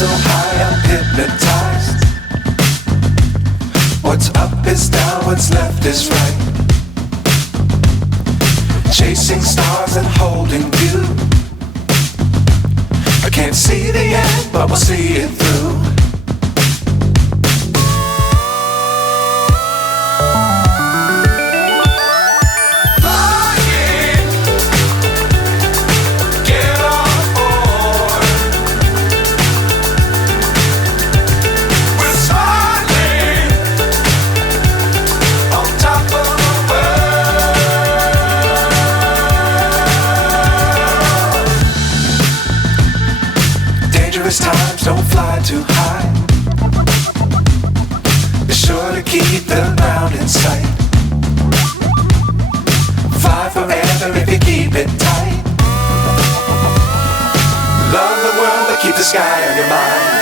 so high, I'm hypnotized. What's up is down, what's left is right. Chasing stars and holding you. I can't see the end, but we'll see it through. Times don't fly too high. Be sure to keep the ground in sight. Fly forever if you keep it tight. Love the world but keep the sky on your mind.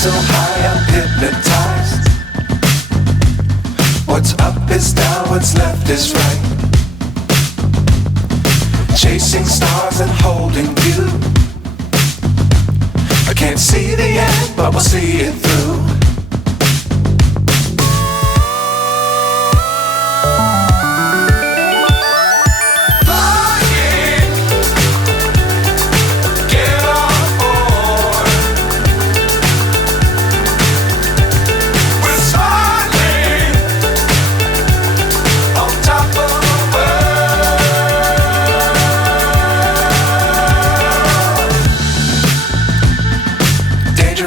So high, I'm hypnotized. What's up is down, what's left is right. Chasing stars and holding you. I can't see the end, but we'll see it through.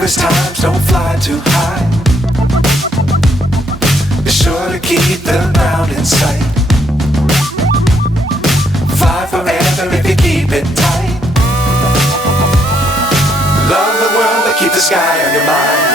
Times don't fly too high. Be sure to keep the ground in sight. Fly forever if you keep it tight. Love the world but keep the sky on your mind.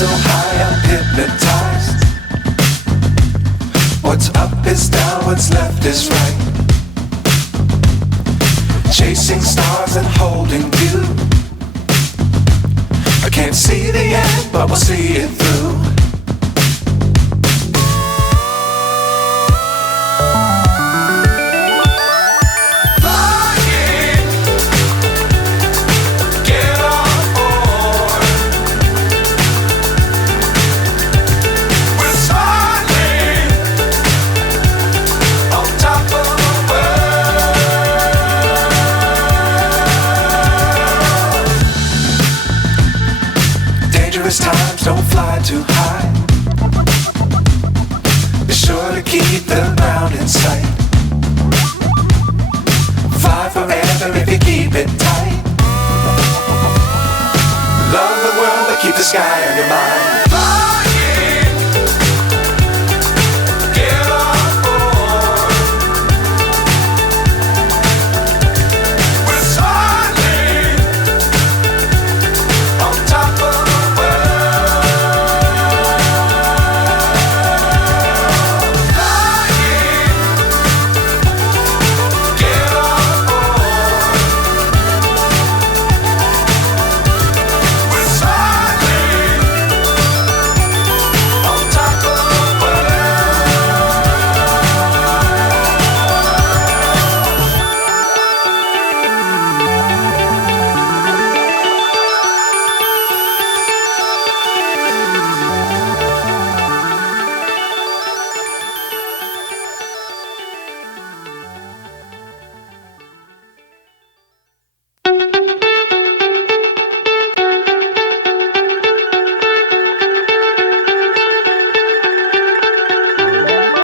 So high, I'm hypnotized. What's up is down, what's left is right. Chasing stars and holding you. I Can't see the end, but we'll see it through. Flying, get on board. We're smiling on top of the world. Dangerous times, don't fly too high. Be sure to keep the ground in sight. Fly forever if you keep it tight. Love the world, but keep the sky on your mind.